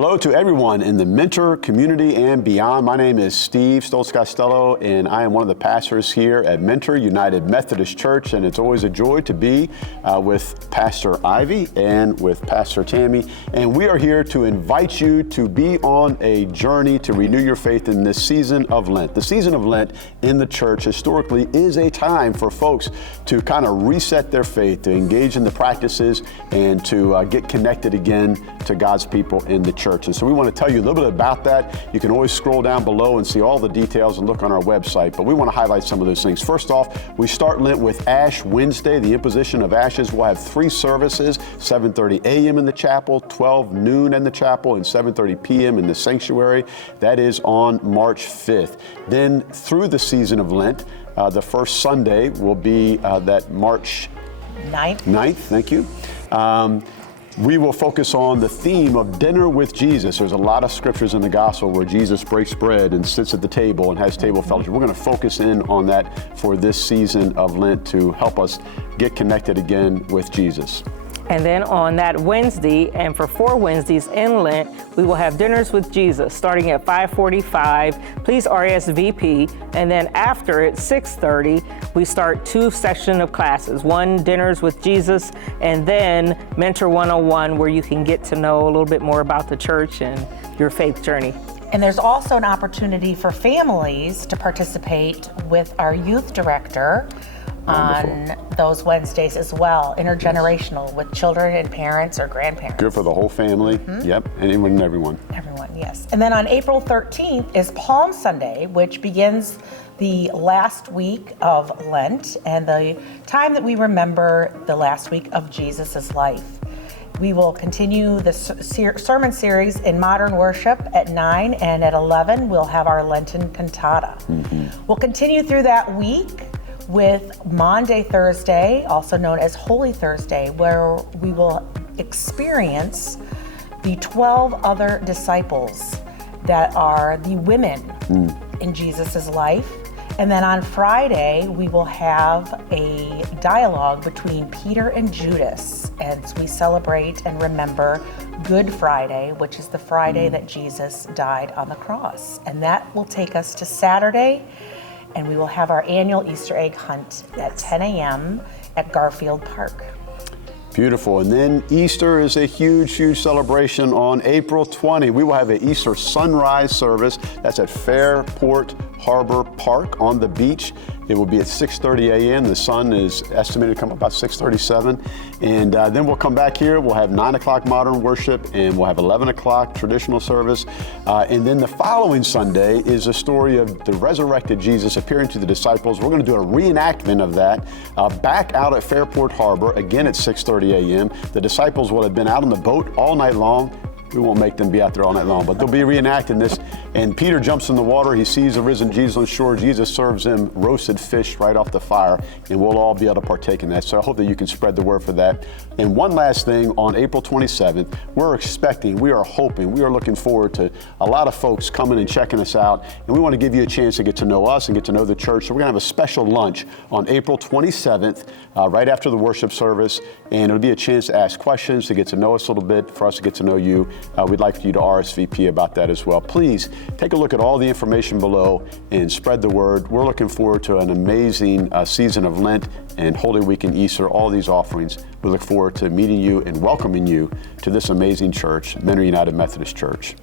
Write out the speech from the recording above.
Hello to everyone in the Mentor community and beyond. My name is Steve Stoltz-Costello, and I am one of the pastors here at Mentor United Methodist Church, and it's always a joy to be with Pastor Ivy and with Pastor Tammy. And we are here to invite you to be on a journey to renew your faith in this season of Lent. The season of Lent in the church historically is a time for folks to kind of reset their faith, to engage in the practices, and to get connected again to God's people in the church. And so we want to tell you a little bit about that. You can always scroll down below and see all the details and look on our website, but we want to highlight some of those things. First off, we start Lent with Ash Wednesday, the imposition of ashes. We'll have 3 services, 7:30 a.m. in the chapel, 12 noon in the chapel, and 7:30 p.m. in the sanctuary. That is on March 5th. Then through the season of Lent, the first Sunday will be that March 9th. Thank you. We will focus on the theme of dinner with Jesus. There's a lot of scriptures in the gospel where Jesus breaks bread and sits at the table and has table fellowship. We're going to focus in on that for this season of Lent to help us get connected again with Jesus. And then on that Wednesday, and for 4 Wednesdays in Lent, we will have dinners with Jesus starting at 5:45. Please RSVP. And then after at 6:30, we start 2 sessions of classes. One, dinners with Jesus, and then Mentor 101, where you can get to know a little bit more about the church and your faith journey. And there's also an opportunity for families to participate with our youth director on those Wednesdays as well, intergenerational, with children and parents or grandparents. Good for the whole family. Yep, anyone and everyone. Everyone, yes. And then on April 13th is Palm Sunday, which begins the last week of Lent and the time that we remember the last week of Jesus' life. We will continue the sermon series in modern worship at 9, and at 11 we'll have our Lenten cantata. We'll continue through that week with Maundy Thursday, also known as Holy Thursday, where we will experience the 12 other disciples that are the women in Jesus' life. And then on Friday, we will have a dialogue between Peter and Judas as we celebrate and remember Good Friday, which is the Friday that Jesus died on the cross. And that will take us to Saturday, and we will have our annual Easter egg hunt at 10 a.m. at Garfield Park. Beautiful. And then Easter is a huge, huge celebration on April 20. We will have an Easter sunrise service. That's at Fairport Harbor Park on the beach. It will be at 6:30 a.m. The sun is estimated to come up about 6:37. And then we'll come back here. We'll have 9 o'clock modern worship, and we'll have 11 o'clock traditional service. And then the following Sunday is a story of the resurrected Jesus appearing to the disciples. We're going to do a reenactment of that back out at Fairport Harbor, again at 6:30 a.m. The disciples will have been out on the boat all night long. We won't make them be out there all night long, but they'll be reenacting this. And Peter jumps in the water. He sees the risen Jesus on shore. Jesus serves him roasted fish right off the fire, and we'll all be able to partake in that. So I hope that you can spread the word for that. And one last thing, on April 27th, we are hoping, we are looking forward to a lot of folks coming and checking us out. And we want to give you a chance to get to know us and get to know the church. So we're going to have a special lunch on April 27th, right after the worship service. And it'll be a chance to ask questions, to get to know us a little bit, for us to get to know you. We'd like for you to RSVP about that as well. Please take a look at all the information below and spread the word. We're looking forward to an amazing season of Lent and Holy Week and Easter, all these offerings. We look forward to meeting you and welcoming you to this amazing church, Mentor United Methodist Church.